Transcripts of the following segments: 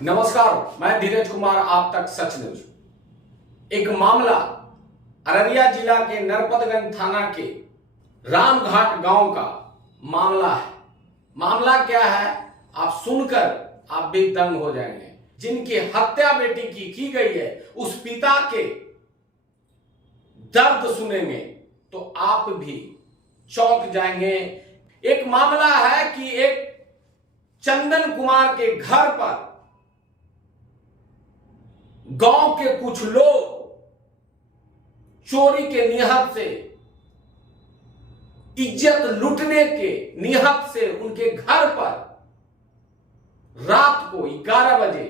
नमस्कार, मैं धीरज कुमार, आप तक सच न्यूज। एक मामला अररिया जिला के नरपतगंज थाना के रामघाट गांव का मामला है। मामला क्या है, आप सुनकर आप भी दंग हो जाएंगे। जिनकी हत्या बेटी की गई है, उस पिता के दर्द सुनेंगे तो आप भी चौंक जाएंगे। एक मामला है कि एक चंदन कुमार के घर पर गांव के कुछ लोग चोरी के निहत से, इज्जत लूटने के निहत से उनके घर पर रात को 11 बजे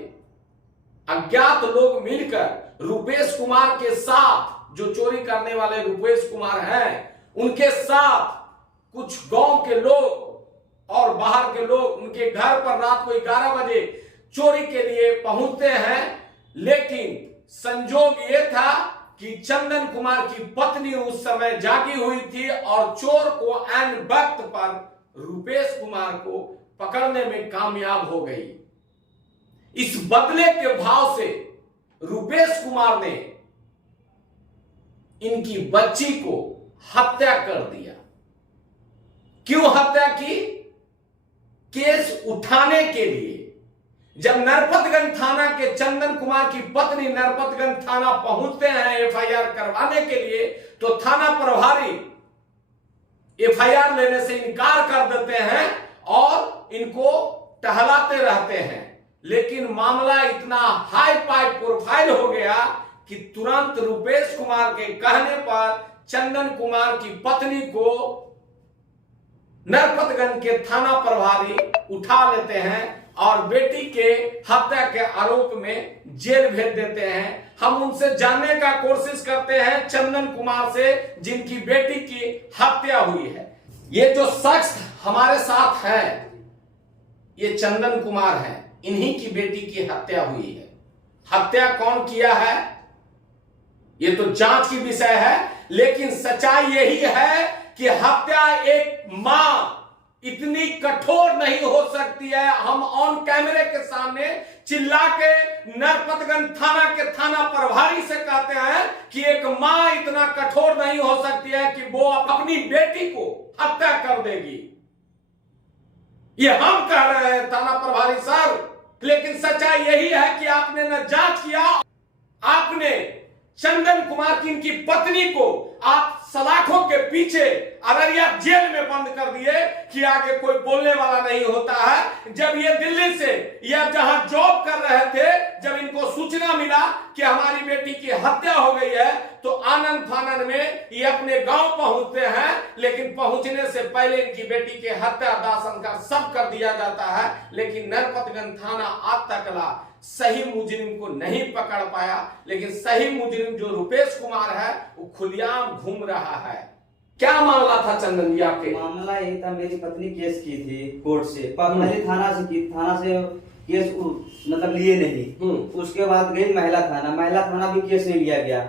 अज्ञात लोग मिलकर रुपेश कुमार के साथ, जो चोरी करने वाले रुपेश कुमार हैं, उनके साथ कुछ गांव के लोग और बाहर के लोग उनके घर पर रात को 11 बजे चोरी के लिए पहुंचते हैं। लेकिन संजोग यह था कि चंदन कुमार की पत्नी उस समय जागी हुई थी और चोर को ऐन वक्त पर रुपेश कुमार को पकड़ने में कामयाब हो गई। इस बदले के भाव से रुपेश कुमार ने इनकी बच्ची को हत्या कर दिया। क्यों हत्या की? केस उठाने के लिए। जब नरपतगंज थाना के चंदन कुमार की पत्नी नरपतगंज थाना पहुंचते हैं एफआईआर करवाने के लिए, तो थाना प्रभारी एफआईआर लेने से इनकार कर देते हैं और इनको टहलाते रहते हैं। लेकिन मामला इतना हाई फाई प्रोफाइल हो गया कि तुरंत रुपेश कुमार के कहने पर चंदन कुमार की पत्नी को नरपतगंज के थाना प्रभारी उठा लेते हैं और बेटी के हत्या के आरोप में जेल भेज देते हैं। हम उनसे जानने का कोशिश करते हैं, चंदन कुमार से, जिनकी बेटी की हत्या हुई है। ये जो शख्स हमारे साथ है, ये चंदन कुमार है, इन्हीं की बेटी की हत्या हुई है। हत्या कौन किया है ये तो जांच की विषय है, लेकिन सच्चाई यही है कि हत्या एक मां इतनी कठोर नहीं हो सकती है। हम ऑन कैमरे के सामने चिल्ला के नरपतगंज थाना के थाना प्रभारी से कहते हैं कि एक मां इतना कठोर नहीं हो सकती है कि वो अपनी बेटी को हत्या कर देगी। ये हम कह रहे हैं थाना प्रभारी सर, लेकिन सच्चाई यही है कि आपने न जांच किया, आपने चंदन कुमार की इनकी पत्नी को आप सलाखों के पीछे अररिया जेल में बंद कर दिए कि आगे कोई बोलने वाला नहीं होता है। जब ये दिल्ली से या जहां जॉब कर रहे थे, जब इनको सूचना मिला कि हमारी बेटी की हत्या हो गई है, तो आनंद फानन में ये अपने गांव पहुंचते हैं। लेकिन पहुंचने से पहले इनकी बेटी के हत्या दाह संस्कार सब कर दिया जाता है। लेकिन नरपतगंज थाना आज तक सही मुजरिम को नहीं पकड़ पाया। लेकिन सही मुजरिम जो रुपेश कुमार है, वो खुलेआम घूम रहा है। क्या मामला था चंदन जी आपके? मामला यही था, मेरी पत्नी केस की थी कोर्ट से, पहले थाना से की, थाना से केस मतलब लिए नहीं। उसके बाद गई महिला थाना भी केस नहीं लिया गया।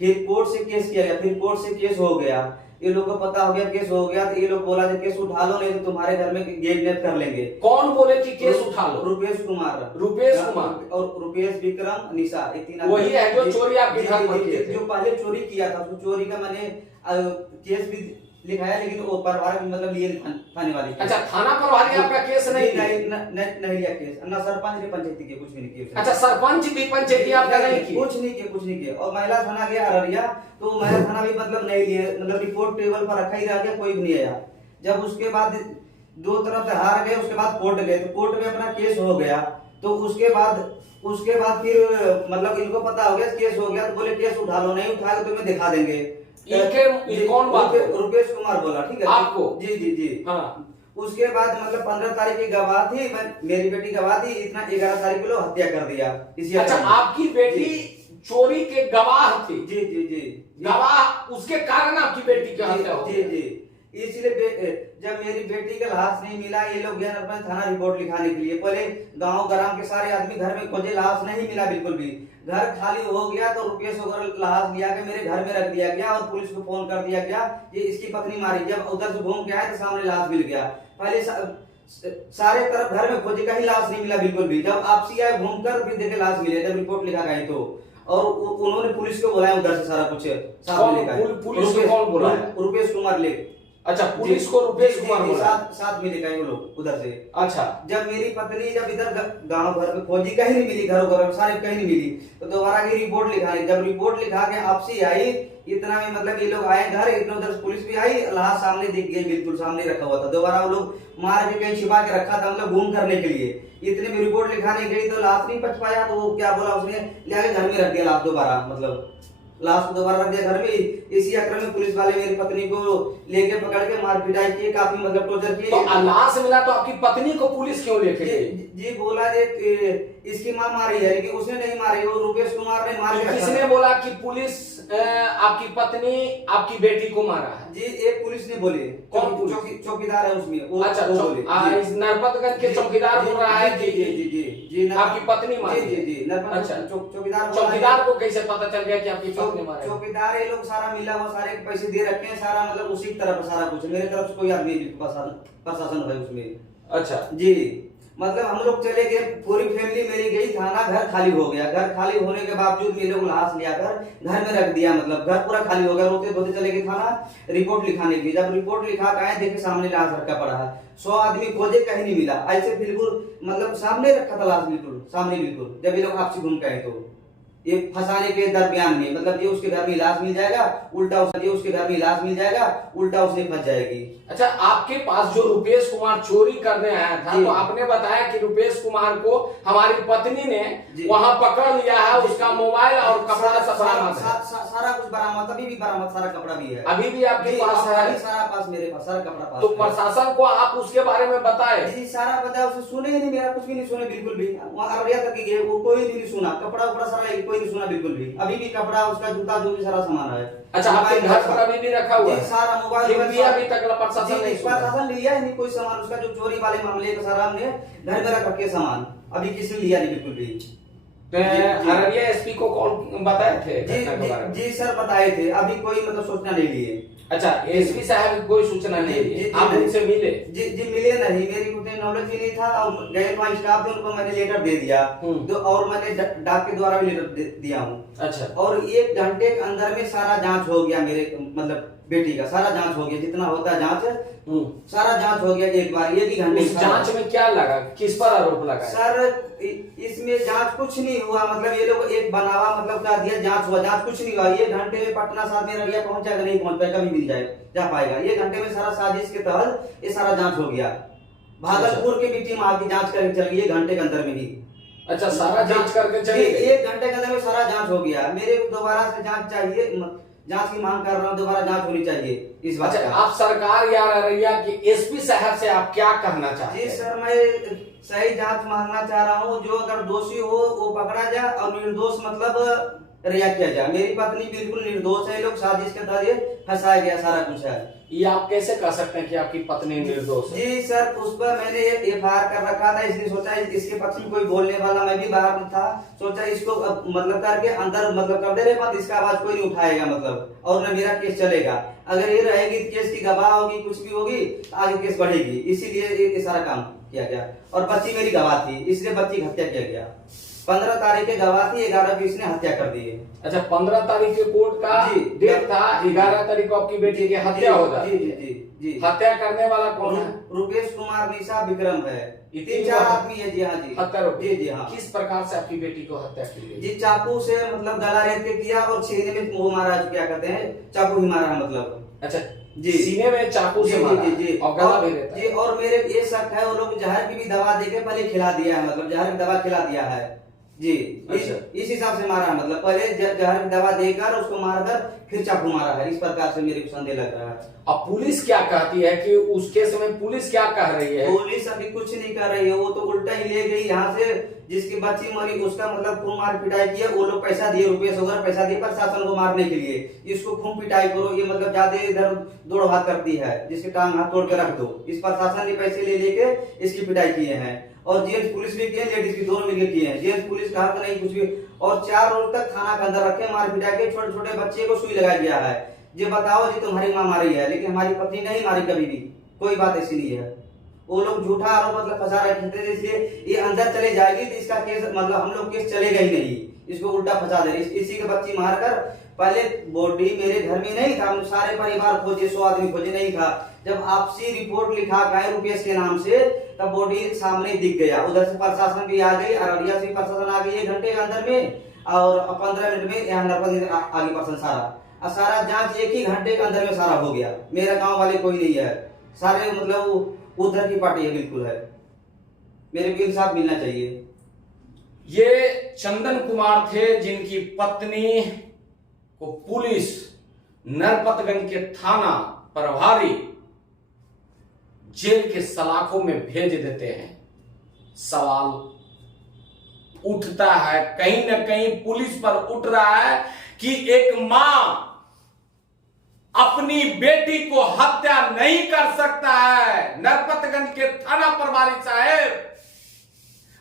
फिर कोर्ट से केस किया गया, फिर कोर्ट से केस हो गया। ये लोग को पता हो गया केस हो गया, तो ये लोग बोला था केस उठा लो, नहीं तो तुम्हारे घर में गेट कर लेंगे। कौन बोले कि केस उठा लो? रुपेश कुमार और रुपेश विक्रम निशा, तीन वही है जो चोरी आपके घर पर किए थे। जो पहले चोरी किया था, उसको चोरी का मैंने केस भी लिखाया, लेकिन वो प्रभारी मतलब लिए थाने वाले। अच्छा, थाना प्रभारी आपका केस नहीं लिया केस, ना सरपंच ने पंचायती के कुछ भी नहीं किया। अच्छा, सरपंच भी पंचायती आपका नहीं किया? कुछ नहीं किया। और महिला थाना गया अररिया, तो महिला थाना भी मतलब नहीं लिए, मतलब रिपोर्ट टेबल पर रखा ही रह गया, कोई भी नहीं आया। जब उसके बाद दो तरफ से हार गए, उसके बाद कोर्ट गए, तो कोर्ट में अपना केस हो गया। तो उसके बाद फिर मतलब इनको पता हो गया केस हो गया, तो बोले केस उठा लो, नहीं उठाएगा तो मैं दिखा देंगे। ये कौन बात? रुपेश कुमार बोला, ठीक है आपको? जी। हाँ। उसके बाद मतलब 15 तारीख की गवाह थी, मेरी बेटी गवाह थी, इतना 11 तारीख को हत्या कर दिया। अच्छा, आपकी बेटी चोरी के गवाह थी? जी। गवाह, उसके कारण आपकी बेटी की हत्या हो गई? जी। इसलिए जब मेरी बेटी का लाश नहीं मिला, ये लोग गए अपना थाना रिपोर्ट लिखाने के लिए। पहले गांव ग्राम के सारे आदमी घर में खोजे, लाश नहीं मिला बिल्कुल भी। घर खाली हो गया तो रुपेश वगैरह लाश लिया के मेरे घर में रख दिया गया और पुलिस को फोन कर दिया गया, ये इसकी पत्नी मारी। जब उधर से घूम के आए तो सामने लाश मिल गया। पहले सारे तरफ घर में खोजे, कहीं लाश नहीं मिला बिल्कुल भी। जब आपसी आए घूमकर फिर देखे लाश मिले, जब रिपोर्ट लिखा गई तो, और उन्होंने पुलिस को बुलाया उधर से सारा कुछ साथ में लिखा है। पुलिस को कौन बुलाया? रुपेश कुमार ले। अच्छा, पुलिस को रुपेश कुमार बोला? साथ में लेकर वो लोग उधर से। अच्छा, जब मेरी पत्नी जब इधर गांव घर में खोजी, कहीं नहीं मिली, घरों घर में सारे कहीं नहीं मिली, तो दोबारा की रिपोर्ट लिखा है। जब रिपोर्ट लिखा के आपसी आई, इतना में मतलब ये लोग आए घर, इतना उधर पुलिस भी आई, लाश सामने दिख गई, बिल्कुल सामने रखा हुआ था। दोबारा वो लोग मार के कहीं छिपा के रखा था, मतलब घूम करने के लिए। इतने में रिपोर्ट लिखाने गई तो लाश नहीं बच पाया, तो वो क्या बोला उसने, ले घर में रख दिया लाश दोबारा, मतलब लाश को दोबारा रख दिया घर में। इसी अक्रम में पुलिस वाले मेरी पत्नी को लेके पकड़ के मार पिटाई की, काफी मतलब टॉर्चर किए। तो लाश मिला तो आपकी पत्नी को पुलिस क्यों लेके गई? जी बोला इसकी मां मारी है, लेकिन उसने नहीं मारी, वो रुपेश कुमार ने मार के। किसने बोला कि पुलिस आपकी पत्नी आपकी बेटी को मारा है? जी एक पुलिस ने बोले। कौन पुलिस? चौकीदार है उसमें वो। अच्छा, नरपतगंज के चौकीदार बोल रहा है कि जी आपकी पत्नी मारी? जी अच्छा, चौकीदार को कैसे पता चल गया कि आपकी पत्नी मारी? चौकीदार ये लोग सारा मिला हुआ, सारे पैसे दे रखे हैं, सारा मतलब उसी तरफ सारा कुछ, मेरे तरफ से कोई आदमी प्रशासन है उसमें। अच्छा जी, मतलब हम लोग चले गए, पूरी फैमिली मेरी गई थाना, घर खाली हो गया। घर खाली होने के बावजूद ये लोग लाश लिया कर घर में रख दिया, मतलब घर पूरा खाली हो गया। रोते धोते चले गए थाना रिपोर्ट लिखाने के लिए। जब रिपोर्ट लिखा के आए, देखे सामने लाश रखा पड़ा है। 100 आदमी खोजे, कहीं नहीं मिला। ऐसे बिल्कुल मतलब सामने रखा था लाश, बिल्कुल सामने, बिल्कुल। जब ये लोग आपसी घूम के आए तो ये फंसाने के दरमियान में, मतलब ये उसके घर में इलाज मिल जाएगा, उल्टा उसके घर में इलाज मिल जाएगा, उल्टा उसने फंस जाएगी। अच्छा, आपके पास जो रुपेश कुमार चोरी करने आया था, तो आपने बताया कि रुपेश कुमार को हमारी पत्नी ने वहां पकड़ लिया है, उसका मोबाइल और कपड़ा सब बरामद है। सारा कुछ बरामद, अभी भी बरामद, सारा कपड़ा भी है, अभी भी आपके पास है? सारा पास, मेरे पास सारा कपड़ा पास। तो प्रशासन को आप उसके बारे में बताए? जी सारा बताया, उसे सुने ही नहीं, मेरा कुछ भी नहीं सुने, बिल्कुल भी। वहाँ अररिया तक गए, वो कोई भी नहीं सुना। कपड़ा उपड़ा सारा कोई नहीं सुना, बिल्कुल भी। अभी भी कपड़ा, उसका जूता, जो भी सारा सामान है। अच्छा, आपके घर पर अभी भी रखा हुआ है? सारा मोबाइल अभी तक प्रशासन नहीं लिया नहीं कोई सामान, उसका जो चोरी वाले मामले का सारा हमने घर में रख के सामान, अभी किसी ने लिया नहीं, बिल्कुल भी। अररिया एसपी को कौन बताए थे? जी सर बताए थे, अभी कोई मतलब सूचना नहीं लिए। अच्छा, एसपी साहब की कोई सूचना नहीं दी? आप उनसे मिले? जी मिले नहीं, मेरी कुछ नॉलेज ही नहीं था। और गए वहाँ स्टाफ थे, उनको मैंने लेटर दे दिया, और मैंने डाक के द्वारा भी लेटर दिया हूँ। अच्छा, और 1 घंटे के अंदर में सारा जांच हो गया, मेरे मतलब बेटी का सारा जांच हो गया, जितना होता है जांच सारा जांच हो गया एक बार, 1 ही घंटे। जांच में क्या लगा, किस पर आरोप लगा? सर इसमें जांच कुछ नहीं हुआ, मतलब ये लोग एक बनावा मतलब क्या दिया, जांच हुआ, जांच कुछ नहीं हुआ। 1 घंटे में पटना साथ में अररिया पहुंच जाएगा, नहीं पहुंच पाएगा, कभी मिल जाए जा पाएगा। 1 घंटे में सारा साजिश के तहत ये सारा जांच हो गया। भागलपुर की भी टीम आपकी जांच करके चल गई 1 घंटे के अंदर में ही। अच्छा, सारा जांच करके चले गए? 1 घंटे के अंदर में सारा जांच हो गया। मेरे दोबारा से जांच चाहिए, जांच की मांग कर रहा हूँ, दोबारा जांच होनी चाहिए इस बात। अच्छा, आप सरकार या अररिया के एसपी साहब से आप क्या कहना चाहते हैं? जी सर, मैं सही जांच मांगना चाह रहा हूँ। जो अगर दोषी हो वो पकड़ा जाए, और निर्दोष मतलब रिहा किया जाए। मेरी पत्नी बिल्कुल निर्दोष है, लोग साजिश के तहत फंसाया गया, सारा कुछ है। ये आप कैसे कह सकते हैं कि आपकी पत्नी निर्दोष है? जी सर, उस पर मैंने एफआईआर कर रखा था, इसलिए सोचा इसके पक्ष में कोई बोलने वाला, मैं भी बाहर में था, सोचा इसको मतलब करके अंदर मतलब कर दे रहे, मत इसका आवाज कोई नहीं उठाएगा, मतलब और न मेरा केस चलेगा। अगर ये रहेगी केस की गवाह होगी, कुछ भी होगी, आगे केस बढ़ेगी, इसीलिए ये सारा काम किया गया। और बच्ची मेरी गवाह थी, इसलिए बच्ची की हत्या किया गया। 15 तारीख के गवाह थी, 11 को इसने हत्या कर दी है। अच्छा, 15 तारीख के कोर्ट का डेट था, 11 तारीख को आपकी बेटी की हत्या हो जाती है। जी। हत्या करने वाला कौन है? रुपेश कुमार, निशा, विक्रम है, 3-4 आदमी है। जी हाँ जी, हत्या। जी हाँ। किस प्रकार से आपकी बेटी को हत्या की गई? जी चाकू से मतलब गला रेत के किया, और सीने में वो मारा, क्या कहते हैं, चाकू ही मारा, मतलब। अच्छा जी, सीने में चाकू से मारा जी, और गला भी रहता है। जी, और मेरे ये शक है, वो लोग जहर की भी दवा देके पहले खिला दिया है, मतलब जहर की दवा खिला दिया है जी। अच्छा। इस हिसाब से मारा है, मतलब पहले जहर की दवा देकर उसको मारकर फिर चाकू मारा है। इस प्रकार से मेरे को संदेह लग रहा है। अब पुलिस क्या कहती है कि उस केस में पुलिस क्या कह रही है? पुलिस अभी कुछ नहीं कर रही है, वो तो उल्टा ही ले गई यहाँ से। जिसकी बच्ची मरी उसका मतलब खून मार पिटाई किया, वो लोग पैसा दिए, रुपये वगैरह पैसा दिए प्रशासन को मारने के लिए, इसको खून पिटाई करो, ये मतलब ज्यादा इधर दौड़ भाग करती है, जिसके टांग हाथ तोड़ के रख दो। इस प्रशासन ने पैसे ले लेके इसकी पिटाई किए हैं, और जेंट्स पुलिस भी किए, लेडीज भी दोनों मिलकर किए हैं। जेंट्स पुलिस कहा तो नहीं कुछ भी, और 4 रोज तक थाना के अंदर रखे, मार पिटा के छोटे छोटे बच्चे को सुई लगाया गया है। ये बताओ जी, तुम्हारी माँ मारी है, लेकिन हमारी पत्नी नहीं मारी कभी भी, कोई बात ऐसी नहीं है। वो लोग झूठा आरोप मतलब फंसा रहे थे, इसलिए ये अंदर चले जाएगी तो इसका केस मतलब हम लोग केस चलेगा ही नहीं, इसको उल्टा फंसा दे रहे। इसी के बच्ची मारकर पहले बॉडी मेरे घर में नहीं था, हम सारे परिवार खोजे, 100 आदमी खोजे, नहीं था। जब आपसी रिपोर्ट लिखा गया रुपेश के नाम से तब बॉडी सामने दिख गया। उधर से प्रशासन भी आ गई, अररिया से प्रशासन आ गई 1 घंटे के अंदर में, और 15 मिनट में यहाँ नरपत आगे पर्सन सारा जांच 1 ही घंटे के अंदर में सारा हो गया। मेरा गांव वाले कोई नहीं है, सारे मतलब उधर की पार्टी है, बिल्कुल है। मेरे को इंसाफ मिलना चाहिए। ये चंदन कुमार थे जिनकी पत्नी को पुलिस नरपतगंज के थाना प्रभारी जेल के सलाखों में भेज देते हैं। सवाल उठता है, कहीं ना कहीं पुलिस पर उठ रहा है कि एक मां अपनी बेटी को हत्या नहीं कर सकता है। नरपतगंज के थाना प्रभारी साहब,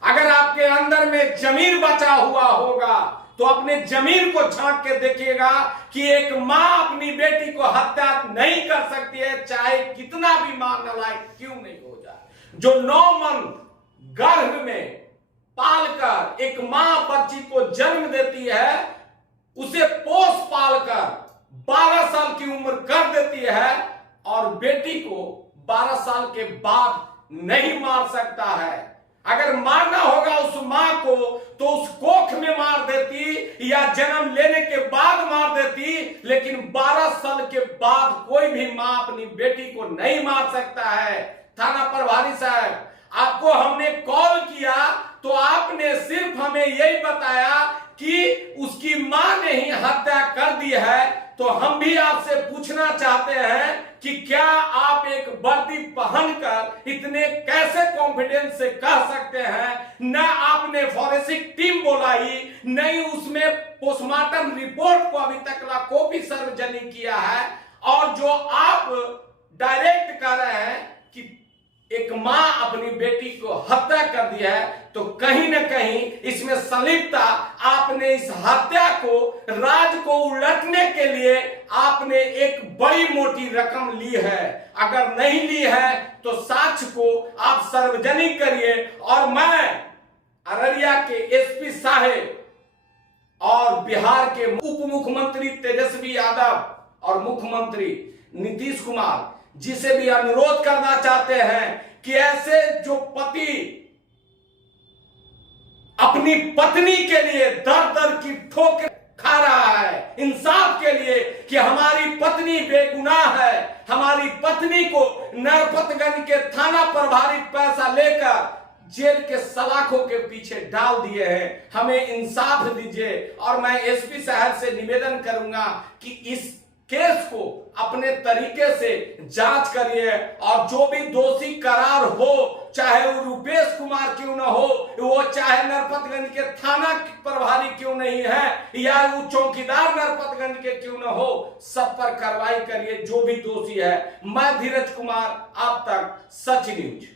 अगर आपके अंदर में जमीर बचा हुआ होगा तो अपने जमीर को झांक के देखिएगा कि एक मां अपनी बेटी को हत्या नहीं कर सकती है, चाहे कितना भी मां नालायक क्यों नहीं हो जाए। जो 9 मंथ गर्भ में पालकर एक मां बच्ची को जन्म देती है, उसे पोस पालकर 12 साल की उम्र कर देती है और बेटी को 12 साल के बाद नहीं मार सकता है। अगर मारना होगा उस मां को तो उस कोख में मार देती या जन्म लेने के बाद मार देती, लेकिन 12 साल के बाद कोई भी मां अपनी बेटी को नहीं मार सकता है। थाना प्रभारी साहब, आपको हमने कॉल किया तो आपने सिर्फ हमें यही बताया कि उसकी मां ने ही हत्या कर दी है। तो हम भी आपसे पूछना चाहते हैं कि क्या आप एक वर्दी पहनकर इतने कैसे कॉन्फिडेंस से कह सकते हैं, न आपने फॉरेंसिक टीम बुलाई, न ही उसमें पोस्टमार्टम रिपोर्ट को अभी तक कॉपी सार्वजनिक किया है, और जो आप डायरेक्ट कर रहे हैं कि एक मां अपनी बेटी को हत्या कर दी है, तो कहीं ना कहीं इसमें संलिप्तता, आपने इस हत्या को राज को उलटने के लिए आपने एक बड़ी मोटी रकम ली है। अगर नहीं ली है तो साक्ष्य को आप सार्वजनिक करिए। और मैं अररिया के एसपी साहब और बिहार के उप मुख्यमंत्री तेजस्वी यादव और मुख्यमंत्री नीतीश कुमार जी से भी अनुरोध करना चाहते हैं कि ऐसे जो पति अपनी पत्नी के लिए दर दर की ठोकर खा रहा है इंसाफ के लिए कि हमारी पत्नी बेगुनाह है, हमारी पत्नी को नरपतगंज के थाना प्रभारी पैसा लेकर जेल के सलाखों के पीछे डाल दिए हैं, हमें इंसाफ दीजिए। और मैं एसपी साहब से निवेदन करूंगा कि इस केस को अपने तरीके से जांच करिए और जो भी दोषी करार हो, चाहे वो रुपेश कुमार क्यों न हो, वो चाहे नरपतगंज के थाना प्रभारी क्यों नहीं है, या वो चौकीदार नरपतगंज के क्यों न हो, सब पर कार्रवाई करिए जो भी दोषी है। मैं धीरज कुमार, आप तक सच न्यूज।